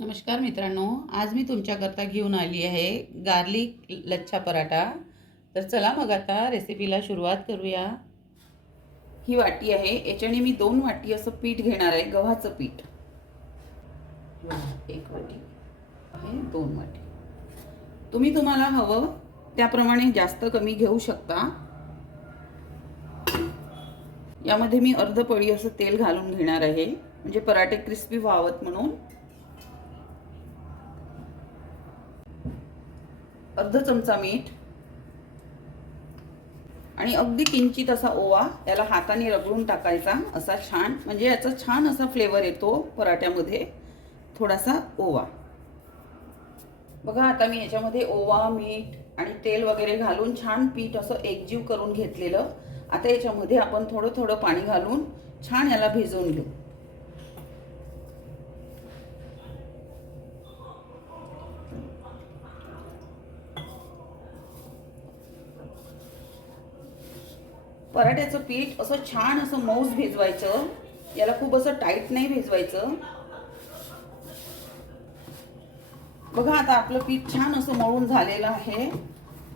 नमस्कार मित्रांनो, आज मी तुमच्याकरता घेऊन आली आहे गार्लिक लच्छा पराठा. तर चला मग आता रेसिपीला सुरुवात करूया. ही वाटी आहे, याच्याने मी 2 वाटी असं पीठ घेणार आहे, गव्हाचं पीठ. 1 वाटी आहे, 2 वाटी. तुम्ही तुम्हाला हवं त्याप्रमाणे जास्त कमी घेऊ शकता. यामध्ये मी अर्ध पळी असं तेल घालून घेणार आहे, म्हणजे पराठे क्रिस्पी व्हावेत म्हणून. अर्ध चमचा मीठ आणि अगदी किंचित असा ओवा याला हाताने रगडून टाकायचा असा छान, म्हणजे याचा छान असा फ्लेवर येतो पराठ्यामध्ये. थोडासा ओवा बघा. आता मी याच्यामध्ये ओवा, मीठ आणि तेल वगैरे घालून छान पीठ असं एकजीव करून घेतलेलं. आता याच्यामध्ये आपण थोडं थोडं पाणी घालून छान याला भिजवून घेऊ. पराठ्याचं पीठ असं छान असं मऊस भिजवायचं. याला खूप असं टाईट नाही भिजवायचं. बघा आता आपलं पीठ छान असं मळून झालेलं आहे.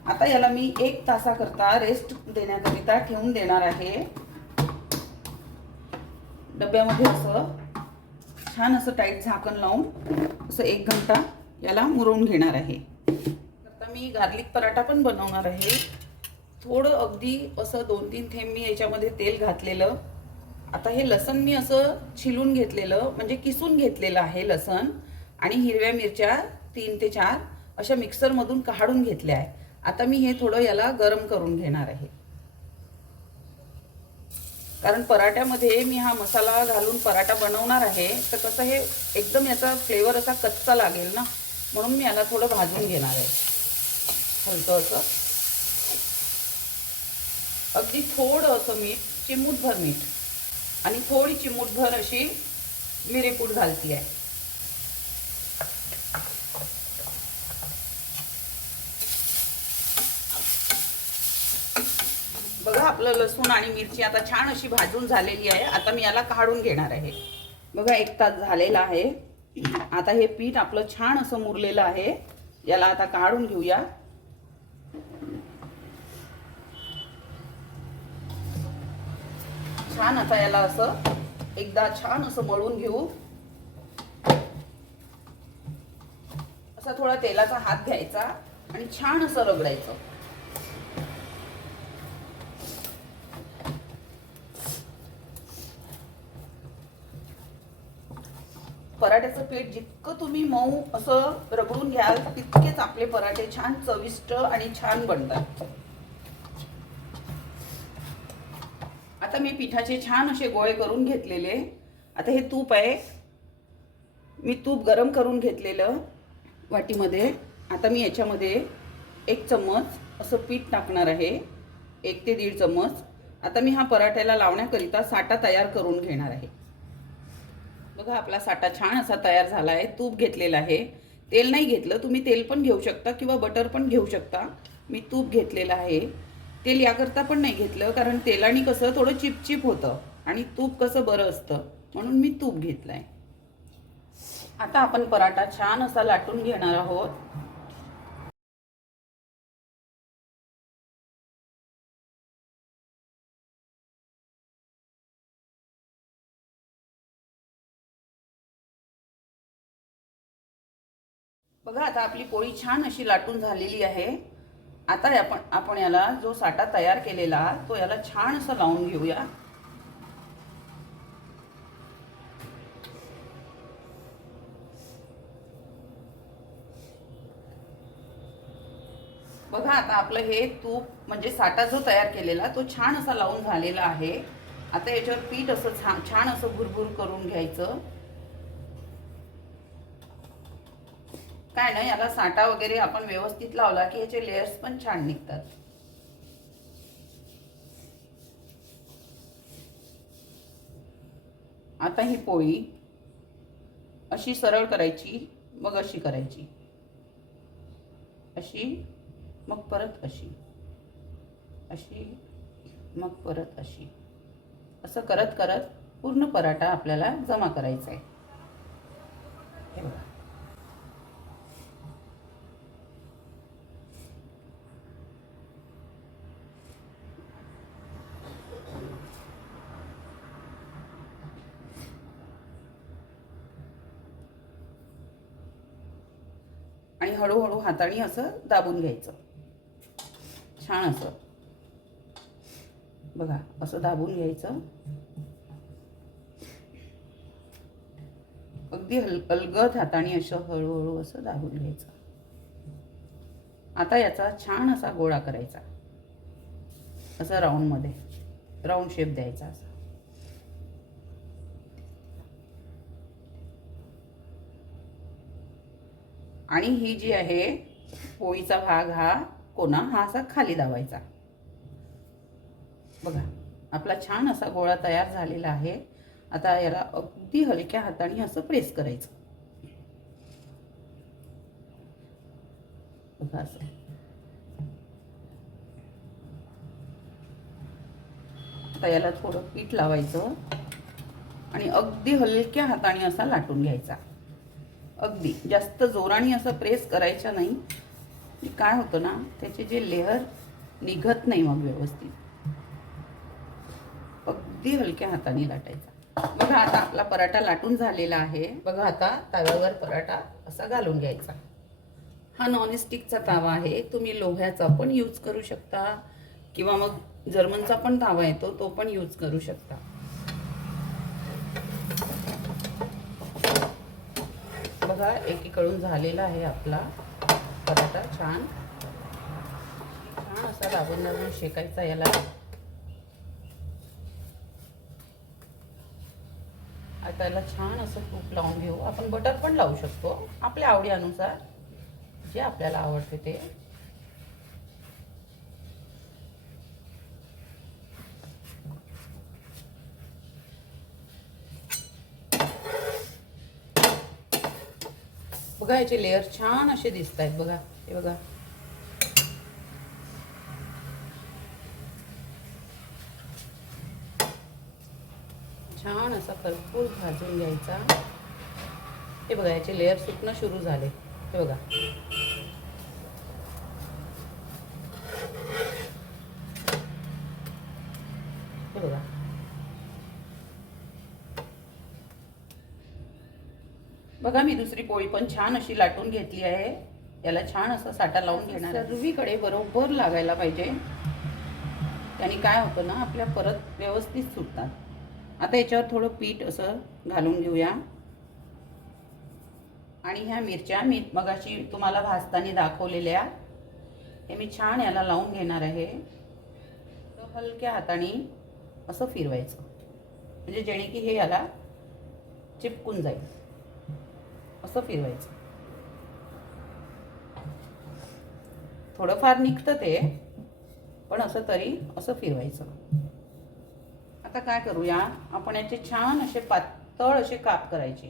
आता याला मी 1 तासाकरता रेस्ट देण्याकरिता ठेवून देणार आहे. डब्यामध्ये असं छान असं टाईट झाकण लावून असं 1 घंटा याला मुरवून घेणार आहे. आता मी गार्लिक पराठा पण बनवणार आहे. थोडं अगदी असं 2-3 थेंब मी याच्यामध्ये तेल घातलेलं. आता हे लसण मी असं छिलून घेतलेलं, म्हणजे किसून घेतलेलं आहे लसण. आणि हिरव्या मिरच्या 3 ते 4 अशा मिक्सरमधून काढून घेतल्या आहे. आता मी हे थोडं याला गरम करून घेणार आहे, कारण पराठ्यामध्ये मी हा मसाला घालून पराठा बनवणार आहे. तर कसं हे एकदम याचा फ्लेवर असा कच्चा लागेल ना, म्हणून मी याला थोडं भाजून घेणार आहे हलकं असं. अगदी थोडं असं मीठ, चिमूटभर मीठ आणि थोडी चिमूटभर अशी मिरेपूड घालती आहे. बघा आपलं लसूण आणि मिरची आता छान अशी भाजून झालेली आहे. आता मी याला काढून घेणार आहे. बघा 1 तास झालेला आहे. आता हे पीठ आपलं छान असं मुरलेलं आहे. याला आता काढून घेऊया. छान आता याला असं एकदा छान असं मळून घेऊ. असा थोडा तेलाचा हात घ्यायचा आणि छान असं रगडायचं. पराठ्याचं पीठ जितकं तुम्ही मऊ असं रगडून घ्याल तितकेच आपले पराठे छान चविष्ट आणि छान बनतात. आता मी पिठाचे छान असे गोळे करून घेतलेले. आता हे तूप आहे, मी तूप गरम करून घेतलेलं वाटीमध्ये. आता मी याच्यामध्ये 1 चम्मच असं पीठ टाकणार आहे, 1 ते 1.5 चम्मच. आता मी हा पराठ्याला लावण्याकरिता साठा तयार करून घेणार आहे. बघा आपला साठा छान असा तयार झाला आहे. तूप घेतलेलं आहे, तेल नाही घेतलं. तुम्ही तेल पण घेऊ शकता किंवा बटर पण घेऊ शकता. मी तूप घेतलेलं आहे. तेल याकरता पण नाही घेतलं, कारण तेलाने कसं थोडं चिपचिप होतं आणि तूप कसं बरं असतं, म्हणून मी तूप घेतलं आहे. आता आपण पराठा छान असा लाटून घेणार आहोत. बघा आता आपली पोळी छान अशी लाटून झालेली आहे. आता आपण याला जो साठा तयार केलेला तो याला छान असं लावून घेऊया. बघा आता आपलं हे तूप म्हणजे साठा जो तयार केलेला तो छान असा लावून झालेला आहे. आता याच्यावर पीठ असं छान असं भुरभुर करून घ्यायचं. काय नाही, याला साठा वगैरे आपण व्यवस्थित लावला की याचे लेयर्स पण छान निघतात. आता ही पोळी अशी सरळ करायची, मग अशी करायची, अशी, मग परत अशी, अशी, मग परत अशी, असं करत करत पूर्ण पराठा आपल्याला जमा करायचा आहे. हे बघा आणि हळूहळू हाताने असं दाबून घ्यायचं. छान असं बघा, असं दाबून घ्यायचं. अगदी अलगद हाताने असं हळूहळू असं दाबून घ्यायचं. आता याचा छान असा गोळा करायचा, असा राऊंडमध्ये राऊंड शेप द्यायचा असा. आणि ही जी आहे पोळीचा भाग, हा कोना हा असा खाली दाबायचा. बघा, आपला छान असा गोळा तयार झालेला आहे. आता याला अगदी हलक्या हाताने असं प्रेस करायचं. बघा असं. आता याला थोडं पीठ लावायचं आणि अगदी हलक्या हाताने असा लाटून घ्यायचा. अगदी जास्त जोराने असं प्रेस करायचं नाही. काय होतं ना, त्याचे जे लेअर निघत नाही मग व्यवस्थित. अगदी हलक्या हाताने लाटायचा. बघा, आता आपला पराठा लाटून झालेला आहे. बघा, आता तव्यावर पराठा असा घालून घ्यायचा. हा नॉनस्टिकचा तावा आहे. तुम्ही लोह्याचा पण यूज करू शकता किंवा मग जर्मनचा पण तावा येतो, तो पण यूज करू शकता. बघा, एकीकडून झालेला आहे आपला पराठा. छान छान असा दाबून दाबून शेकायचा याला. आता याला छान असं तूप लावून घेऊ. आपण बटर पण लावू शकतो, आपल्या आवडीनुसार, जे आपल्याला आवडते ते. बघा, याचे लेअर छान असे दिसत आहेत. बघा, हे बघा. छान असा खरपूस भाजून घ्यायचा. हे बघा, याचे लेअर सुटणं सुरू झाले. हे बघा. हे बघा. बघा, मी दुसरी पोळी पण छान अशी लाटून घेतली आहे. याला छान असा साठा लावून घेणार. सर्वीकडे बरोबर लागायला पाहिजे. त्याने काय होतं ना, आपल्या परत व्यवस्थित सुटतात. आता याच्यावर थोडं पीठ असं घालून घेऊया. आणि ह्या मिरच्या मी मगाशी तुम्हाला भाजताना दाखवलेल्या, हे मी छान याला लावून घेणार आहे. हलक्या हाताने असं फिरवायचं, म्हणजे जेणे की हे याला चिपकून जाईल. असं फिरवायचं. थोडंफार निघतं ते, पण असं तरी असं फिरवायचं. आता काय करूया, आपण याचे छान असे पातळ असे काप करायचे.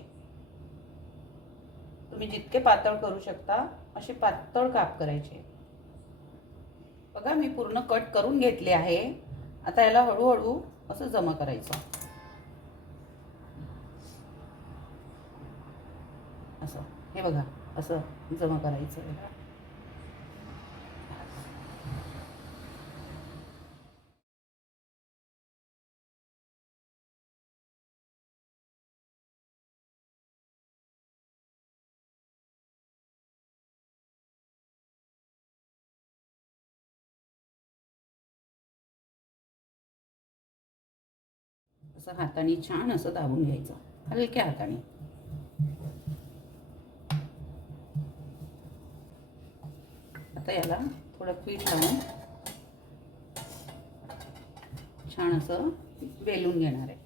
तुम्ही जितके पातळ करू शकता असे पातळ काप करायचे. बघा, मी पूर्ण कट करून घेतले आहे. आता याला हळूहळू असं जमा करायचं. असं, हे बघा, असं जमा करायचं. असं हाताने छान असं दाबून घ्यायचं, हलक्या हाताने. आता याला थोडं पीठ लावून छान असं बेलून घेणार आहे.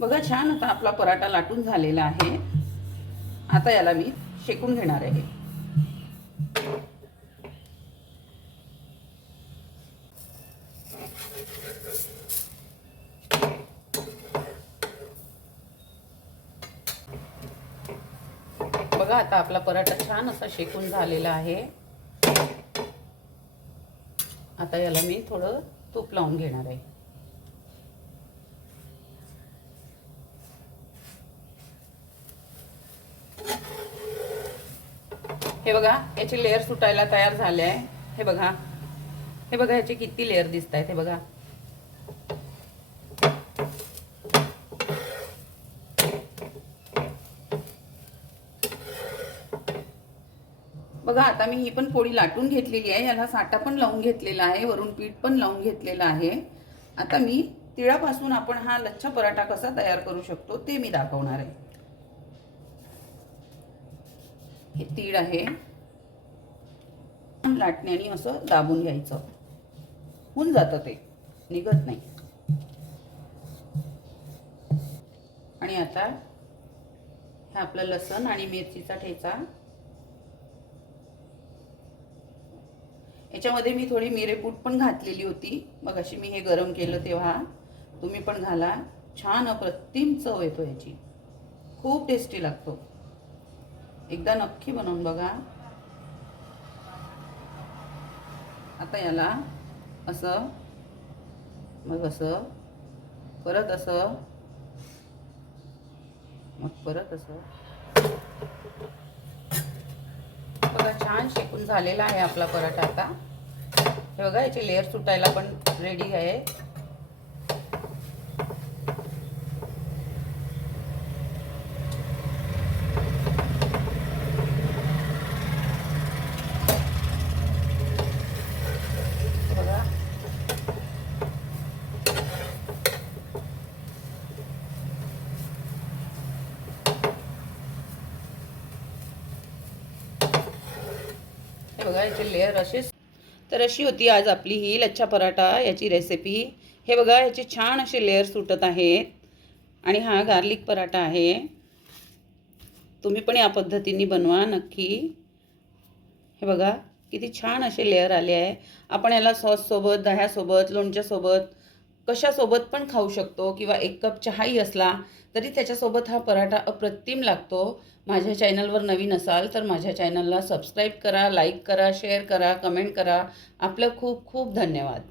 बघा, छान आता आपला पराठा लाटून झालेला आहे. आता याला मी शेकून घेणार आहे. बघा, आता आपला पराठा छान असा शेकून झालेला आहे. आता याला मी थोडं तूप लावून घेणार आहे. हे बघा, याचे लेअर सुटायला तयार झाले आहे. हे बघा, हे बघा, याचे किती लेअर दिसत आहेत. हे बघा. बघा आता मी ही पण पोळी लाटून घेतलेली आहे, याला साटा पण लावून घेतलेला आहे, वरून पीठ पण लावून घेतलेलं आहे. आता मी तिळापासून आपण हा लच्छा पराठा कसा तयार करू शकतो ते मी दाखवणार आहे. हे तीळ आहे, लाटण्याने असं दाबून घ्यायचं, होऊन जातं, ते निघत नाही. आणि आता हा आपलं लसण आणि मिरचीचा ठेचा, याच्यामध्ये मी थोडी मिरेपूड पण घातलेली होती, मग अशी मी हे गरम केलं तेव्हा. तुम्ही पण घाला, छान अप्रतिम चव येतो याची, खूप टेस्टी लागतो. एकदा नक्की बनवून बघा. आता याला असं, मग असं, परत असं, मग परत असं. बघा छान शेकून झालेला आहे आपला पराठा. आता हे बघा, याचे लेअर सुटायला पण रेडी आहे. बघा हे बघा, याचे लेअर असेच. तर अशी होती आज आपली ही लच्छा पराठा याची रेसिपी. हे बघा, याचे छान असे लेअर सुटत आहेत. आणि हा गार्लिक पराठा आहे. तुम्ही पण या पद्धतीने बनवा नक्की. हे बघा किती छान असे लेअर आले आहे. आपण याला सॉससोबत, दह्यासोबत, लोणच्यासोबत, कशासोबत पण खाऊ शकतो, किंवा 1 कप चहाही असला तरी त्याच्यासोबत हा पराठा अप्रतिम लागतो. माझ्या चॅनलवर नवीन असाल तर माझ्या चॅनलला सबस्क्राईब करा, लाईक करा, शेअर करा, कमेंट करा. आपलं खूप खूप धन्यवाद.